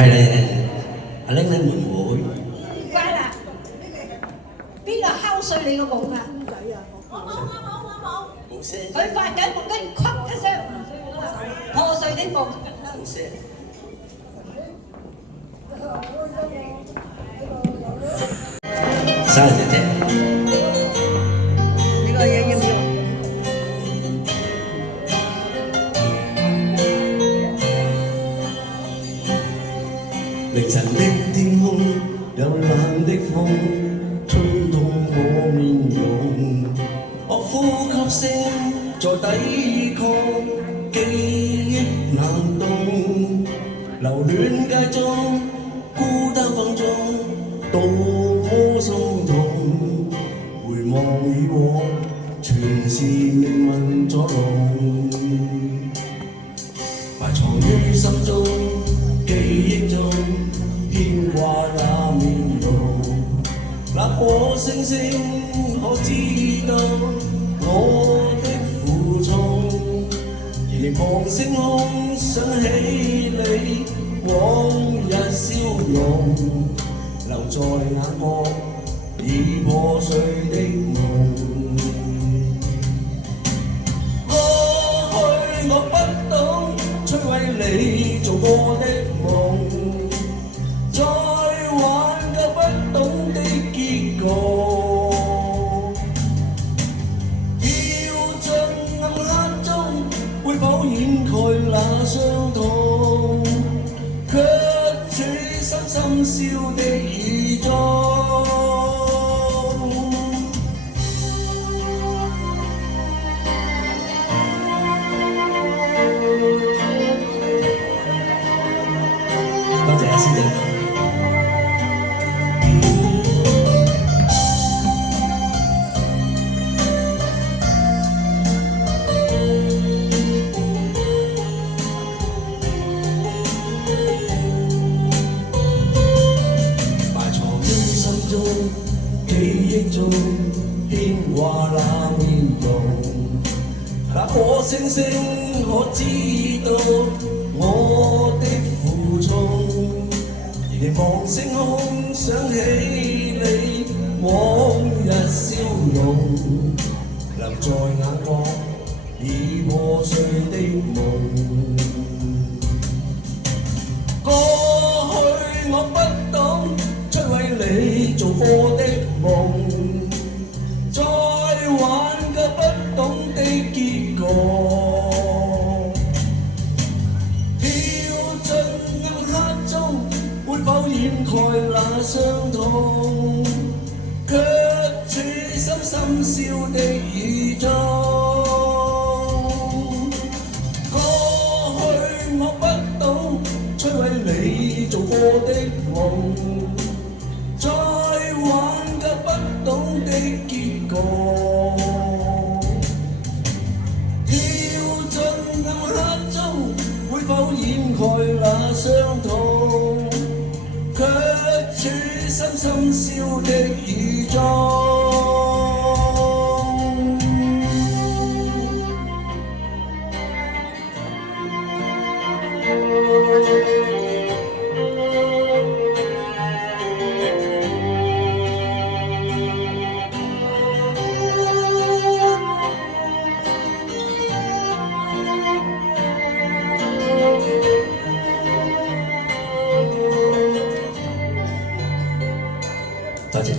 阿玲玲妹妹，乖啦，邊個敲碎你個夢啊？冇聲，佢發緊夢，跟住哐一聲破碎啲夢。冇聲。生日姐姐，呢個嘢要唔要？凌晨的天空，有冷的風，吹動我面容，我呼吸聲在抵抗記憶難動，留戀街中，孤單放縱，多麼心痛，回望以往，全是命運作弄，埋藏於心中，記憶中。牽掛那面容，那顆星星可知道我的負重？凝望星空，想起你往日笑容，留在眼角已破碎的夢。過去我不懂，摧毀你做過的夢。再挽救不懂的結局，跳進暗黑中，會否掩蓋那傷痛？卻處深深笑的雨中。多謝啊，師姐。記憶中牽掛那面容，那顆星星可知道我的負重？凝望星空，想起你往日笑容，留在眼角已破碎的夢。過去我不懂，摧毀你做過的夢，再挽救不懂的結局，跳進暗黑中，會否掩蓋那傷痛？卻處深深笑的雨中。過去我不懂，摧毀你做過的夢。再挽救不懂的結局，跳進暗黑中，會否掩蓋那傷痛？卻處深深笑的雨中。多謝。